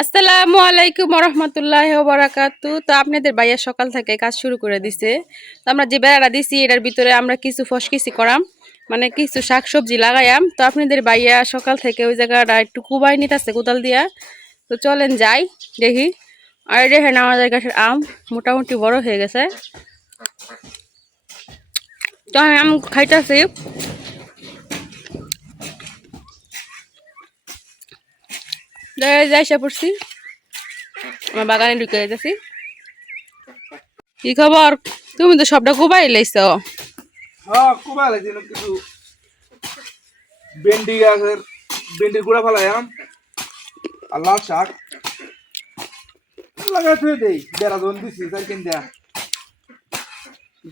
আসসালামু আলাইকুম রহমতুল্লাহ বারাকাতু। তো আপনাদের ভাইয়া সকাল থেকে কাজ শুরু করে দিছে। তো আমরা যে বেড়াটা দিছি এটার ভিতরে আমরা কিছু ফসকিছি করাম, মানে কিছু শাকসবজি লাগাইয়াম। তো আপনাদের ভাইয়া সকাল থেকে ওই জায়গাটা একটু কুবাই নিতেছে কোদাল দিয়া। তো চলেন যাই দেখি। আর দেখেন আমাদের গাছের আম মোটামুটি বড় হয়ে গেছে। তো আমি আম খাইতেছি। যাইসা পড়ছি, আমার বাগানে ঢুকে যাইতেছি। কি খবর? তুমি তো সবটা কুবাই লাইছ। হ্যাঁ খুব ভালো লাগছে কিছু ভেন্ডি গাছের ভেন্ডির গুঁড়া ফেলাইলাম আর লাল শাক লাগাই থুয়ে দেই বেড়া যখন দিছি তাই কিন দেয়া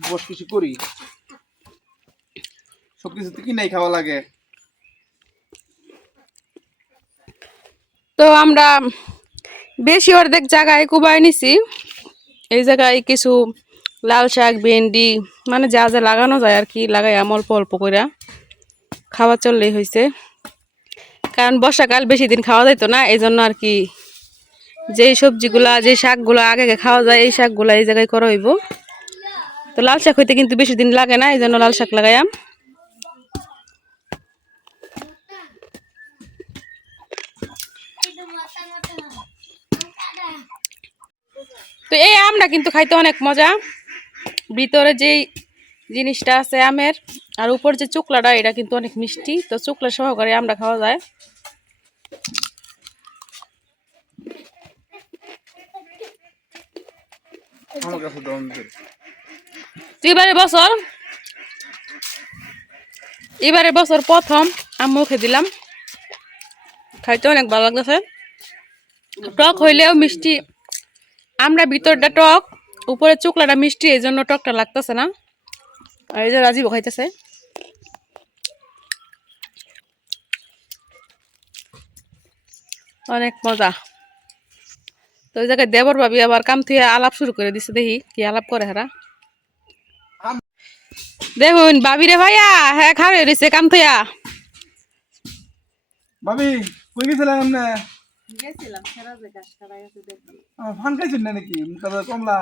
বস কিছু করি সব কিছু তো কিনাই খাওয়া লাগে। তো আমরা বেশি অর্ধেক জায়গায় কুবাই নিছি। এই জায়গায় কিছু লাল শাক, ভেন্ডি, মানে যা যা লাগানো যায় আর কি লাগাই অল্প অল্প করে খাওয়া চললেই হয়েছে। কারণ বর্ষাকাল বেশি দিন খাওয়া যাইতো না, এই জন্য আর কি যেই সবজিগুলা যে শাকগুলো আগে আগে খাওয়া যায় এই শাকগুলা এই জায়গায় করা হইব। তো লাল শাক হইতে কিন্তু বেশি দিন লাগে না, এই জন্য লাল শাক লাগাইয়াম। তো এই আমটা কিন্তু খাইতে অনেক মজা। ভিতরে যেই জিনিসটা আছে আমের আর উপর যে চুকলাটা এটা কিন্তু অনেক মিষ্টি। তো চুকলা সহকারে আমরা খাওয়া যায়। আমার কাছে দম এবারে বছর প্রথম আম মুখে দিলাম, খাইতে অনেক ভালো লাগতেছে। টক হইলেও মিষ্টি, আমরা ভিতরটা টক উপরে চুকলাটা মিষ্টি, এই জন্য টকটা লাগতেছে না। আর এই যে রাজীব খাইতেছে, অনেক মজা। তো ওই জায়গায় দেবর ভাবি আবার কাম থুয়ে আলাপ শুরু করে দিছে, দেখি কি আলাপ করে হারা। দেখুন ভাবি রে ভাইয়া, হ্যাঁ খাওয়া রয়েছে কাম থুয়া। ভাবি কই গেছিলাম না গেছিলাম সেরাজে ঘাস কাটা গেছে দেখি। ফান খাইছেন না নাকি মুখটা কমলা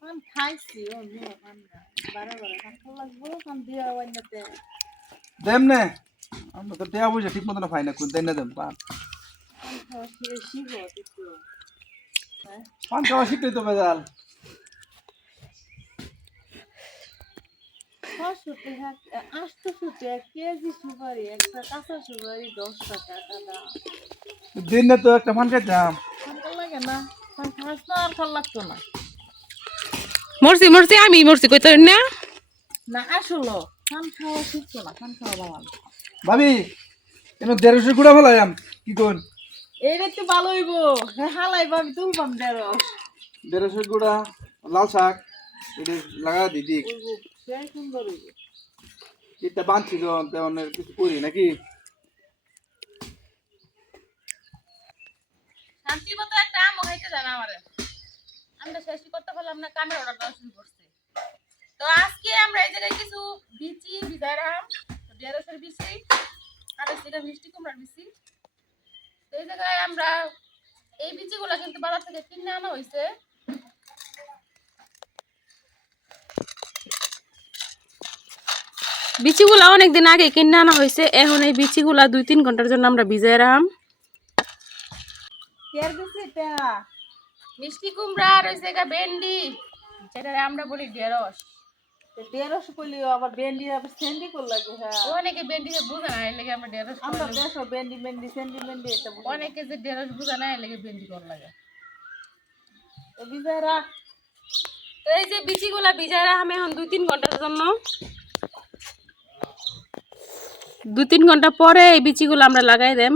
পান খাইছি ও মেয়ে পান না বারে বারে পান খাওয়া লাগবো পান দিয়া ওইনাতে দেম না আমরা তো টেয়া বুঝে ঠিক মতো পাই না কোন দেন না দেম পান পান খাওয়া শিখব একটু। পান খাওয়া শিখতেই তো বেজাল। 800 টাকা কেজি সুপারি, একটা কাঁচা সুপারি 10 টাকা দাদা। দিন না তো একটা পান খাইতাম পান খাওয়া লাগে না, পান খাস না আর খাওয়া লাগতো না। মরছি মরছি আমি মরছি কই তোর না। না আসলো পান খাওয়া শিখতো না, পান খাওয়া ভালো। ভাবি এনে 150 গুড়া ফেলাইলাম কি কোন এইটা তো ভালো হইব, হালাই ভাবি তুলবাম 150 গুড়া লাল শাক এটা লাগা দিদি সেই সুন্দর হইব। এটা বানছি যখন তেমন কিছু করি নাকি শান্তি মতো একটা আম খাইতে জানা আমারে। আমরা শেষ করতে পারলাম না, কামের অর্ডার দেওয়া শুরু করছে। তো আজকে আমরা এই জায়গায় কিছু বিচি ভিজাইরাম, ঢেঁড়সের বিচি আর সেটা মিষ্টি কুমড়ার বিচি। তো এই জায়গায় আমরা এই বিচিগুলো কিন্তু বাজার থেকে কিনে আনা হয়েছে। বিচিগুলা অনেকদিন আগে কিনে আনা হয়েছে, এখন এই বিচিগুলা 2-3 ঘন্টার জন্য আমরা ভিজাই রাখলাম। কেয়ার দিছি এটা মিষ্টি কুমড়া আর ওই জায়গা ভেন্ডি, যেটা আমরা বলি ঢেঁড়স। 1300 কইলি আবার ভেন্ডি আবার সেন্ডি কর লাগে। হ্যাঁ অনেকে ভেন্ডি বুঝে না, এর লাগে আমরা ঢেঁড়স আমরা দেশো ভেন্ডি ভেন্ডি সেন্ডি ভেন্ডি এটা বুঝি। অনেকে যে ঢেঁড়স বুঝে না, এর লাগে ভেন্ডি কর লাগে। তো বিজয় রাখ। তো এই যে বিচিগুলা ভিজাই রাখলাম এখন 2-3 ঘন্টার জন্য। 2-3 ঘন্টা পরে এই বিচিগুলো আমরা লাগাই দেম।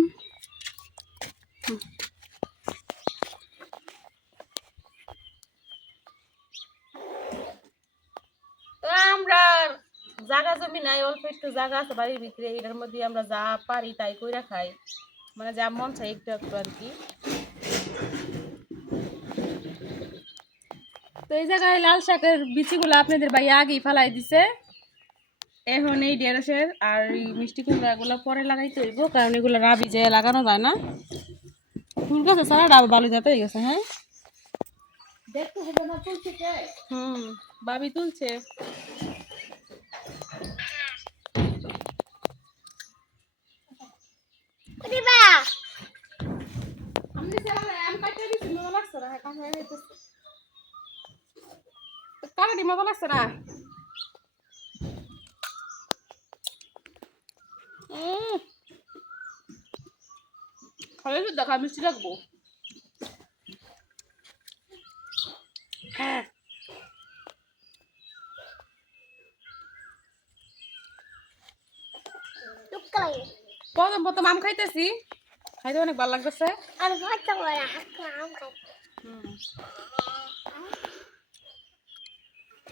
তো আমরা জায়গা জমি নাই, অল্প একটু জায়গা আছে বাড়ির ভিতরে, এটার মধ্যে আমরা যা পারি তাই কইরা খাই, মানে যা মন চাই একটু একটু আর কি। তো এই জায়গায় লাল শাকের বিচিগুলো আপনাদের ভাই আগেই ফেলাই দিছে। এখন এই ঢেঁড়সের আর এই মিষ্টি কুমড়া গুলো পরে লাগাইতে হইব, কারণ এগুলো রাবি যে লাগানো যায় না। ফুল গাছে সারাটা বালু যাতে গেছে। হ্যাঁ দেখতে হবে না তুলছে কে? ভাবি তুলছে। আমি কাটতে দিছি, মজা লাগছে না, কাম হয়ে গেছে। কাটাটি মজা লাগছে না। খালে তো দেখা মিষ্টি লাগবো। হ্যাঁ প্রথম প্রথম আম খাইতেছি, খাইতে অনেক ভালো লাগতেছে।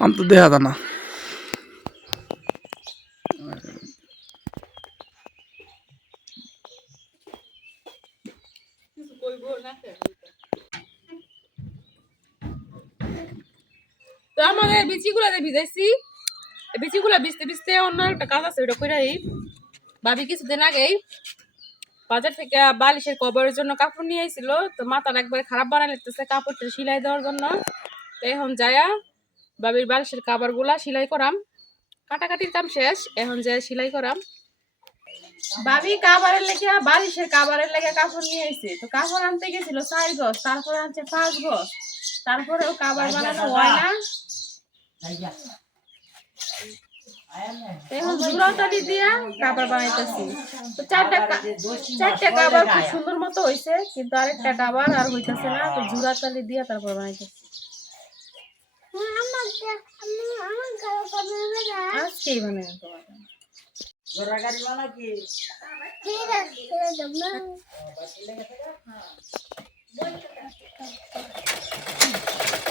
আম তো দেখা যায় না। তো আমাদের বিচিগুলা ভিজাইছি, বিচিগুলা ভিজতে ভিজতে অন্য একটা কাজ আছে, ওটা কইরাই। ভাবি কিছুদিন আগেই বাজার থেকে বালিশের কভারের জন্য কাপড় নিয়ে আইছিল, তো মাথাটা একবারে খারাপ বানাই লাগতেছে কাপড়টা সেলাই দেওয়ার জন্য। তো এখন যায়া ভাবির বালিশের কাভার গুলা সেলাই করাম, কাটাকাটির কাম শেষ, এখন যায় সেলাই করাম। ভাবি কাভারের লেগে বালিশের কাভারের লেগে কাপড় নিয়ে আইছে, তো কাপড় আনতে গেছিল 4 গজ, তারপরে আনছে 5 গজ, তারপরেও কাভার বানানো হয় না। এখন জোড়াতালি দিয়া কাভার বানাইতেছি। তো চারটা কাভার খুব সুন্দর মতো হইছে, কিন্তু আরেকটা কাভার আর হইতেছে না, তো জোড়াতালি দিয়া তারপর বানাইতেছি। আজকেই বানাই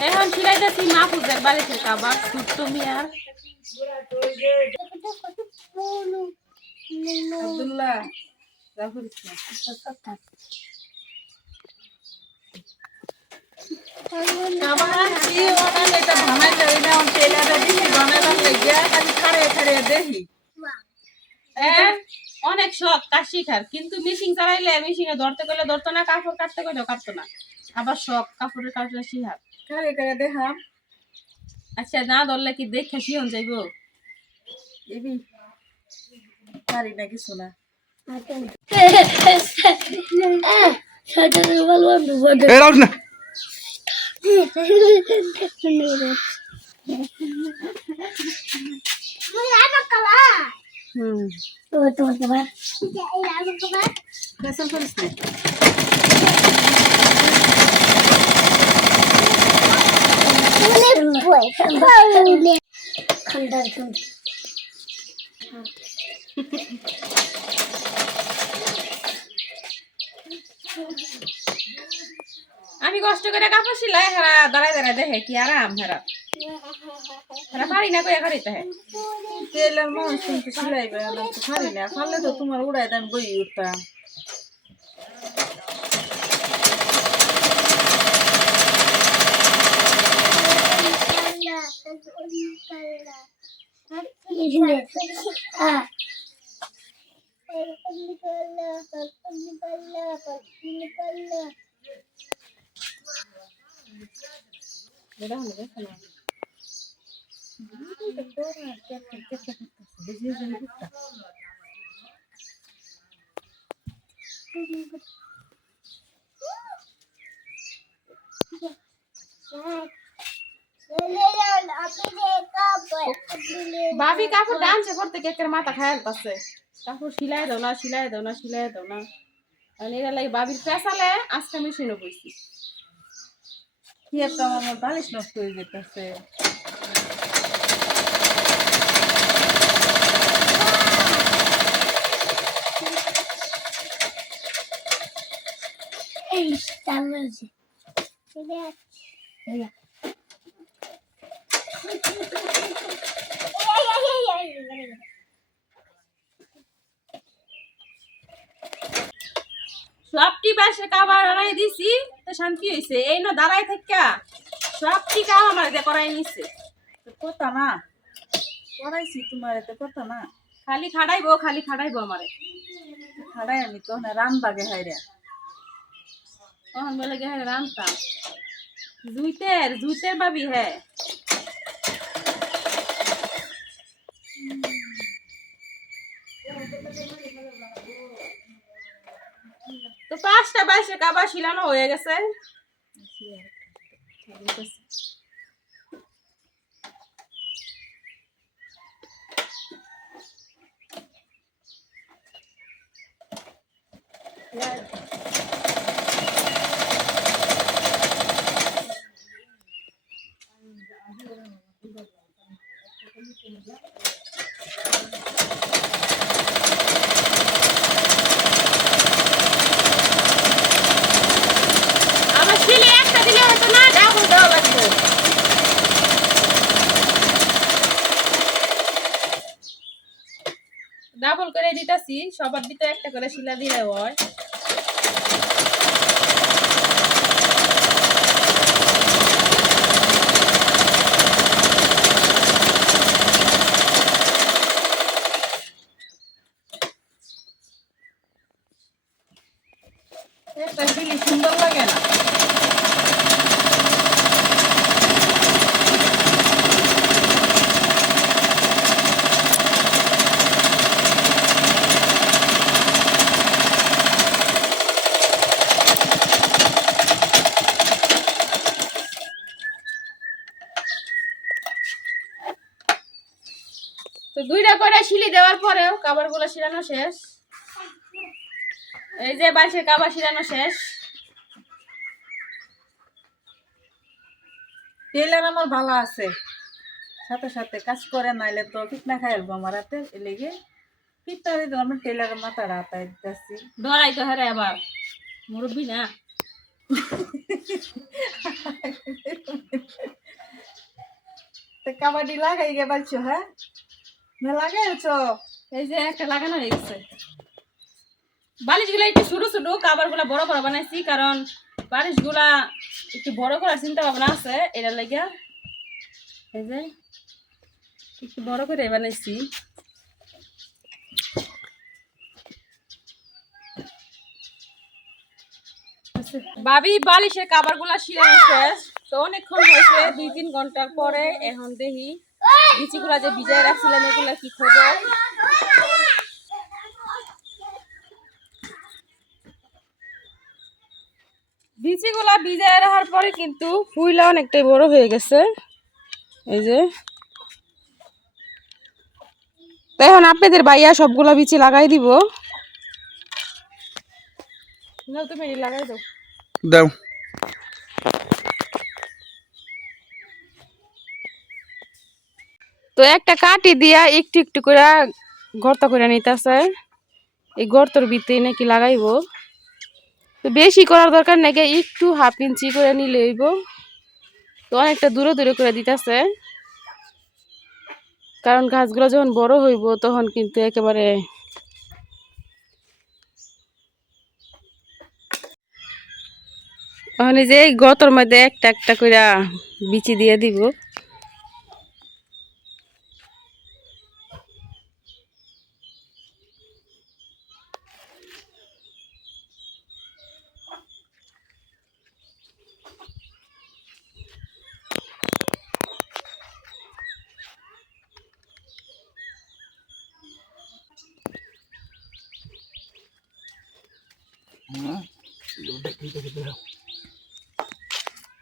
এখন সিলাইতেছি মাহফুজের বালিশের কাভার, ছোট্ট মিয়ার। আব্দুল্লাহ জাফর ইসলাম কাভার আনছি, ওখানে এটা বানাইতে হয় না, টেলারে দিছি বানাইবার লাগিয়া, খালি খাড়ে খাড়ে দেখি। অনেক শখ কাজ শিখার, কিন্তু মেশিন চালাইলে মেশিনে ধরতে গেলে ধরতো না, কাপড় কাটতে গেলেও কাটতো না। আবার শখ কাপড়ের কাজটা শিখার, কারে কারে দেখাম? আচ্ছা না ধরলে কি দেখে শিহন যাইব? এবি পারি না কিছু না। এই রাউস না। কেসন করিস না। আমি কষ্ট করে কাপড় সিলাই, হেরা দাঁড়ায় দাঁড়ায় দেখে কি আরাম, হেরা হেরা পারি না কইয়া করিতে হয়। তেলের মানুষ কিন্তু সিলাইবে, আমি তো পারি না, পারলে তো তোমার উড়াই দেন বই উঠতাম। ভাবি কাপড় ডানছে করতে কেকের মাথা খায়াল পাচ্ছে, কাপড় সিলাই দাও না, সিলাই দাও না, সিলাই দাও না। আর এরা লাগে ভাবির পেশালে আজকে মেশিনে বইছি। কি একটা আমার বালিশ নষ্ট হয়ে যেতেছে। সবটি পাশে কাবার আনাই দিছি, তো শান্তি হয়েছে। এই না দাঁড়াই থাকা সবটি কাম আমার যে করাই নিছে। কথা না করাইছি তোমার, এতে কথা না। খালি খাড়াইবো আমারে। খাড়াই আমি তো না রান বাগে হাইরা। তখন বলে গে হ্যাঁ রান্তাম জুইতের জুইতের ভাবি হ্যাঁ তো 5টা 22 কাবা শিলানো হয়ে গেছে আমার শিলে একটা দিলে হতো না ডাবল দেওয়া লাগবে ডাবল করে দিতাছি সবার ভিতরে একটা করে শিলা দিলে হয় একটা শিলি সুন্দর লাগে না তো 2টা করে শিলি দেওয়ার পরেও কাবারগুলো শিরানো শেষ এই যে বাসে কাবার শিরানো শেষ টেলার আমার ভালো আছে সাথে সাথে কাজ করে নাইলে তো ঠিক না খাই আসবো আমার হাতে লেগে পিতারে তো আমার টেলার মাথা রাতাই দিতেছি ধরাই তো হারে আবার মুরব্বী না তো কাবাডি লাগাই গে পারছো হ্যাঁ না লাগাইছো এই যে একটা লাগানো হয়ে গেছে বালিশগুলো একটু ছোট ছোট কাবারগুলো বড় বড় বানাইছি কারণ বালিশগুলা একটু বড় করার চিন্তা ভাবনা আছে এটা লাগিয়া এই যে একটু বড় করে বানাইছি ভাবি বালিশের কাবারগুলা শিরানো শেষ তো অনেকক্ষণ হয়েছে 2-3 ঘন্টার পরে এখন দেখি বিচিগুলা যে ভিজায় রাখছিলাম এগুলা কি খবর বিচিগুলা ভিজায় রাখার পরে কিন্তু ফুইলা অনেকটাই বড় হয়ে গেছে এই যে তো এখন আপনাদের ভাইয়া সবগুলা বিচি লাগাই দিব নাও তুমি লাগাই দাও দাও তো একটা কাটি দিয়া একটু একটু করে গর্ত করে নিতেছে এই গর্তর ভিতরে নাকি লাগাইবো তো বেশি করার দরকার নাকি একটু 1/2 ইঞ্চি করে নিলে হইব তো অনেকটা দূরে দূরে করে দিতেছে কারণ গাছগুলো যখন বড় হইব তখন কিন্তু একেবারে ওখানে যে গর্তর মধ্যে একটা একটা করে বিচি দিয়ে দিব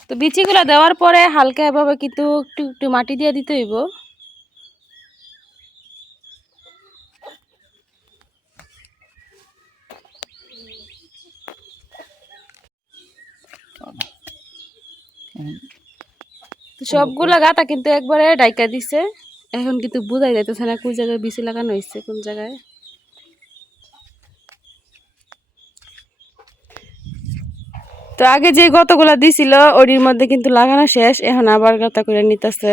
তো বিচিগুলা দেওয়ার পরে হালকা এভাবে কিন্তু একটু একটু মাটি দিয়ে দিতে হইব তো সবগুলা গাতা কিন্তু একবারে ডাইকা দিছে এখন কিন্তু বোঝাই যাইতেছে না কোন জায়গায় বিচি লাগানো হয়েছে কোন জায়গায় তো আগে যে গতগুলা দিছিল ওটির মধ্যে কিন্তু লাগানো শেষ এখন আবার গাতা করে নিতেছে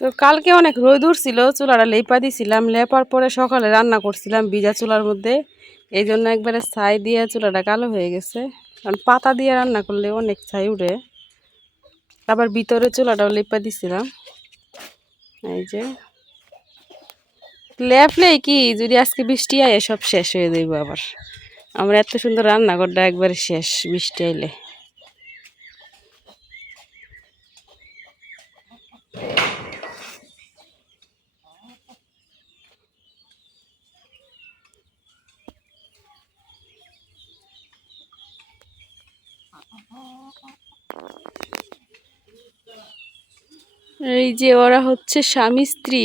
তো কালকে অনেক রোদ উঠছিল, চুলাটা লেপা দিছিলাম, লেপার পরে সকালে রান্না করছিলাম ভিজা চুলার মধ্যে, এই জন্য একবারে ছাই দিয়ে চুলাটা কালো হয়ে গেছে। কারণ পাতা দিয়ে রান্না করলে অনেক ছাই উঠে। আবার ভিতরে চুলাটাও লেপা দিছিলাম। এই যে লেপলেই কি যদি আজকে বৃষ্টি আয় সব শেষ হয়ে যাইব। আবার আমরা এত সুন্দর রান্নাঘরটা একবারে শেষ বৃষ্টি আইলে। এই যে ওরা হচ্ছে স্বামী স্ত্রী।